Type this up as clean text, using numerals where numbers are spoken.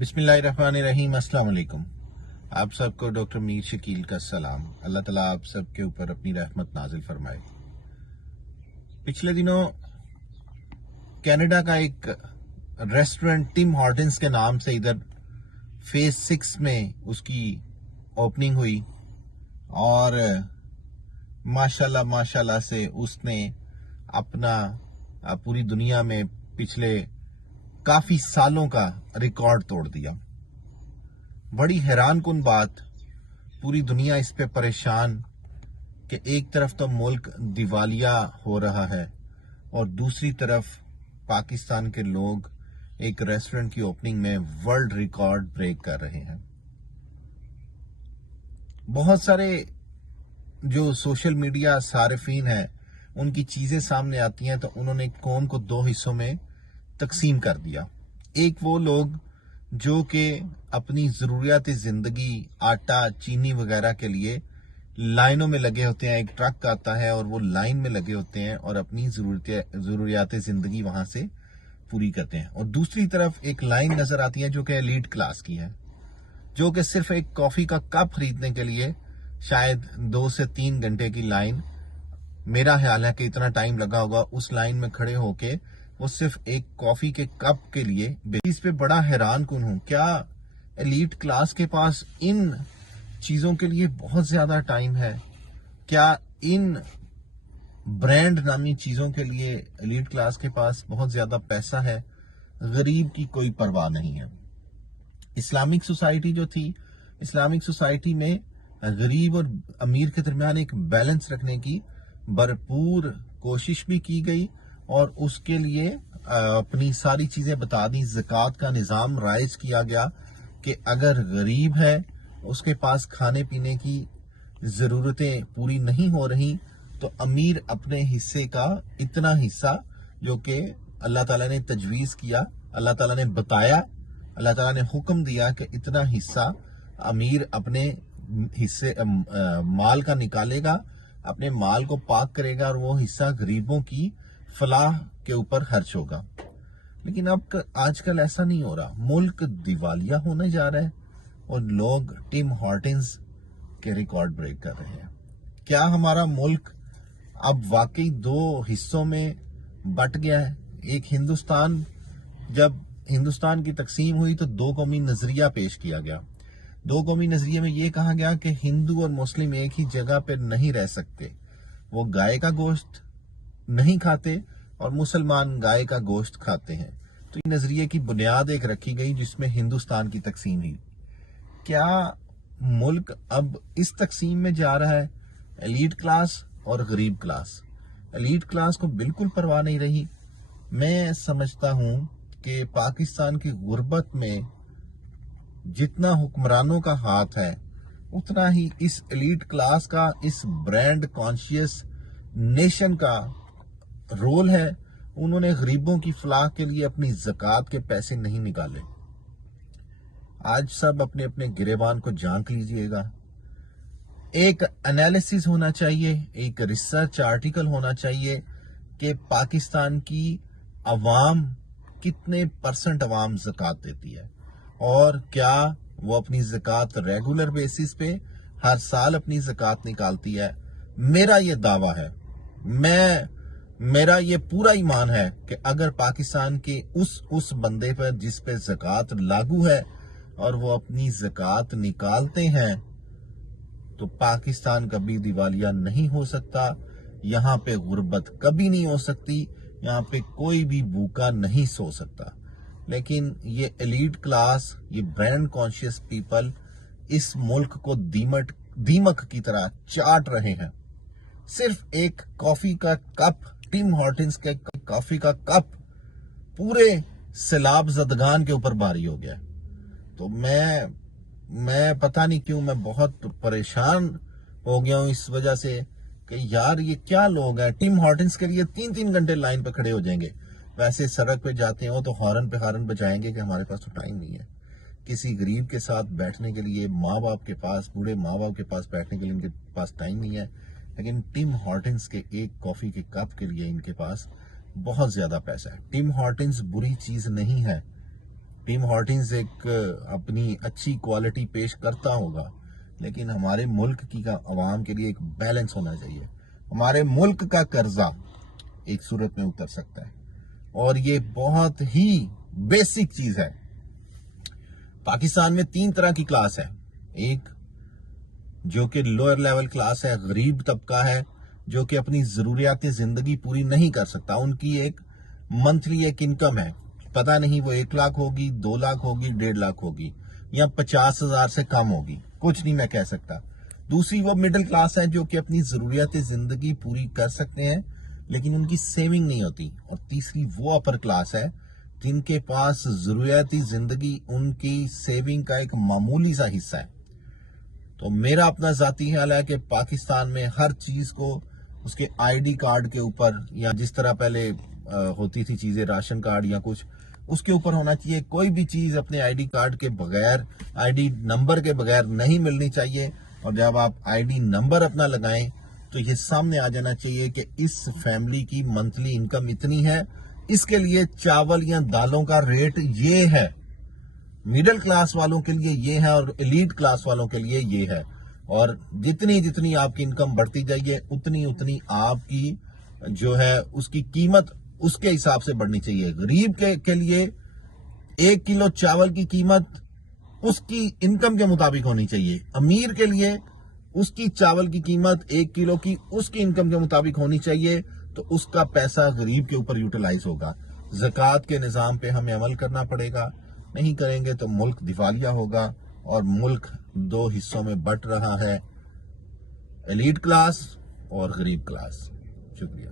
बिस्मिल्लाहिर्रहमानिर्रहीम। अस्सलाम वालेकुम। आप सबको डॉक्टर मीर शकील का सलाम। अल्लाह ताला आप सबके ऊपर अपनी रहमत नाजिल फरमाए। पिछले दिनों कनाडा का एक रेस्टोरेंट टिम हॉर्टन्स के नाम से इधर फेज 6 में उसकी ओपनिंग हुई और माशाल्लाह माशाल्लाह से उसने अपना पूरी दुनिया में पिछले काफी सालों का रिकॉर्ड तोड़ दिया। बड़ी हैरान कुन बात, पूरी दुनिया इस पे परेशान कि एक तरफ तो मुल्क दिवालिया हो रहा है और दूसरी तरफ पाकिस्तान के लोग एक रेस्टोरेंट की ओपनिंग में वर्ल्ड रिकॉर्ड ब्रेक कर रहे हैं। बहुत सारे जो सोशल मीडिया सारिफीन हैं उनकी चीजें सामने आती हैं तो उन्होंने कौम को दो हिस्सों में तकसीम कर दिया। एक वो लोग जो कि अपनी जरूरियात जिंदगी आटा चीनी वगैरह के लिए लाइनों में लगे होते हैं, एक ट्रक आता है और वो लाइन में लगे होते हैं और अपनी जरूरियात जिंदगी वहां से पूरी करते हैं। और दूसरी तरफ एक लाइन नजर आती है जो कि एलीट क्लास की है, जो कि सिर्फ एक कॉफी का कप खरीदने के लिए शायद 2 से 3 घंटे की लाइन, मेरा ख्याल है कि इतना टाइम लगा होगा उस लाइन में खड़े होके वो सिर्फ एक कॉफी के कप के लिए। इस पे बड़ा हैरान कुन हूं, क्या एलीट क्लास के पास इन चीजों के लिए बहुत ज्यादा टाइम है? क्या इन ब्रांड नामी चीजों के लिए एलीट क्लास के पास बहुत ज्यादा पैसा है? गरीब की कोई परवाह नहीं है। इस्लामिक सोसाइटी जो थी, इस्लामिक सोसाइटी में गरीब और अमीर के दरमियान एक बैलेंस रखने की भरपूर कोशिश भी की गई और उसके लिए अपनी सारी चीजें बता दी। ज़कात का निजाम राइज किया गया कि अगर गरीब है, उसके पास खाने पीने की जरूरतें पूरी नहीं हो रही, तो अमीर अपने हिस्से का इतना हिस्सा जो कि अल्लाह ताला ने तजवीज किया, अल्लाह ताला ने बताया, अल्लाह ताला ने हुक्म दिया कि इतना हिस्सा अमीर अपने हिस्से माल का निकालेगा, अपने माल को पाक करेगा और वो हिस्सा गरीबों की फलाह के ऊपर खर्च होगा। लेकिन अब आजकल ऐसा नहीं हो रहा। मुल्क दिवालिया होने जा रहा है और लोग टिम हॉर्टन्स के रिकॉर्ड ब्रेक कर रहे हैं। क्या हमारा मुल्क अब वाकई दो हिस्सों में बट गया है? एक हिंदुस्तान, जब हिंदुस्तान की तकसीम हुई तो दो कौमी नजरिया पेश किया गया। दो कौमी नजरिए में यह कहा गया कि हिंदू और मुस्लिम एक ही जगह पर नहीं रह सकते। वो गाय का गोश्त नहीं खाते और मुसलमान गाय का गोश्त खाते हैं। तो इस नजरिए की बुनियाद एक रखी गई जिसमें हिंदुस्तान की तकसीम हुई। क्या मुल्क अब इस तकसीम में जा रहा है? एलीट क्लास और गरीब क्लास। एलीट क्लास को बिल्कुल परवाह नहीं रही। मैं समझता हूं कि पाकिस्तान की गुर्बत में जितना हुक्मरानों का हाथ है उतना ही इस एलीट क्लास का, इस ब्रांड कॉन्शियस नेशन का रोल है। उन्होंने गरीबों की फलाह के लिए अपनी ज़कात के पैसे नहीं निकाले। आज सब अपने अपने गिरेबान को झांक लीजिएगा। एक एनालिसिस होना चाहिए, एक रिसर्च आर्टिकल होना चाहिए कि पाकिस्तान की अवाम कितने % अवाम ज़कात देती है और क्या वो अपनी ज़कात रेगुलर बेसिस पे हर साल अपनी ज़कात निकालती है। मेरा ये दावा है, मेरा ये पूरा ईमान है कि अगर पाकिस्तान के उस बंदे पर जिस पे ज़कात लागू है और वो अपनी ज़कात निकालते हैं तो पाकिस्तान कभी दिवालिया नहीं हो सकता। यहाँ पे गुर्बत कभी नहीं हो सकती, यहाँ पे कोई भी भूखा नहीं सो सकता। लेकिन ये एलीट क्लास, ये ब्रांड कॉन्शियस पीपल इस मुल्क को दीमक की तरह चाट रहे हैं। सिर्फ एक कॉफी का कप, टिम हॉर्टन्स के कॉफी का कप पूरे सैलाब ज़दगान के ऊपर भारी हो गया। तो मैं पता नहीं क्यों मैं बहुत परेशान हो गया हूं इस वजह से कि यार ये क्या लोग हैं। टिम हॉर्टन्स के लिए 3-3 घंटे लाइन पे खड़े हो जाएंगे। वैसे सड़क पे जाते हो तो हॉर्न पे हॉर्न बजाएंगे कि हमारे पास तो टाइम नहीं है। किसी गरीब के साथ बैठने के लिए माँ बाप के पास, बूढ़े माँ बाप के पास बैठने के लिए इनके पास टाइम नहीं है। लेकिन टिम हॉर्टन्स के एक कॉफी के कप के लिए इनके पास बहुत ज्यादा पैसा है। टिम हॉर्टन्स बुरी चीज नहीं है। टिम हॉर्टिन्स एक अपनी अच्छी क्वालिटी पेश करता होगा, लेकिन हमारे मुल्क की आवाम के लिए एक बैलेंस होना चाहिए। हमारे मुल्क का कर्जा एक सूरत में उतर सकता है, और ये बहुत ही बेसिक चीज है। पाकिस्तान में 3 तरह की क्लास है। एक जो कि लोअर लेवल क्लास है, गरीब तबका है, जो कि अपनी जरूरियात जिंदगी पूरी नहीं कर सकता। उनकी एक मंथली एक इनकम है, पता नहीं वो 1 लाख होगी, 2 लाख होगी, 1.5 लाख होगी, या 50,000 से कम होगी, कुछ नहीं मैं कह सकता। दूसरी वो मिडिल क्लास है जो कि अपनी जरूरियात जिंदगी पूरी कर सकते हैं, लेकिन उनकी सेविंग नहीं होती। और तीसरी वो अपर क्लास है जिनके पास जरूरियाती जिंदगी उनकी सेविंग का एक मामूली सा हिस्सा है। तो मेरा अपना जाती ख्याल है कि पाकिस्तान में हर चीज को उसके आईडी कार्ड के ऊपर, या जिस तरह पहले होती थी चीजें राशन कार्ड या कुछ, उसके ऊपर होना चाहिए। कोई भी चीज अपने आईडी कार्ड के बगैर, आईडी नंबर के बगैर नहीं मिलनी चाहिए। और जब आप आईडी नंबर अपना लगाएं तो ये सामने आ जाना चाहिए कि इस फैमिली की मंथली इनकम इतनी है, इसके लिए चावल या दालों का रेट ये है, मिडिल क्लास वालों के लिए ये है और एलीट क्लास वालों के लिए ये है। और जितनी जितनी आपकी इनकम बढ़ती जाइए, उतनी उतनी आपकी जो है उसकी कीमत उसके हिसाब से बढ़नी चाहिए। गरीब के लिए 1 किलो चावल की कीमत उसकी इनकम के मुताबिक होनी चाहिए। अमीर के लिए उसकी चावल की कीमत 1 किलो की उसकी इनकम के मुताबिक होनी चाहिए, तो उसका पैसा गरीब के ऊपर यूटिलाइज होगा। ज़कात के निज़ाम पे हमें अमल करना पड़ेगा, नहीं करेंगे तो मुल्क दिवालिया होगा और मुल्क 2 हिस्सों में बंट रहा है, एलीट क्लास और गरीब क्लास। शुक्रिया।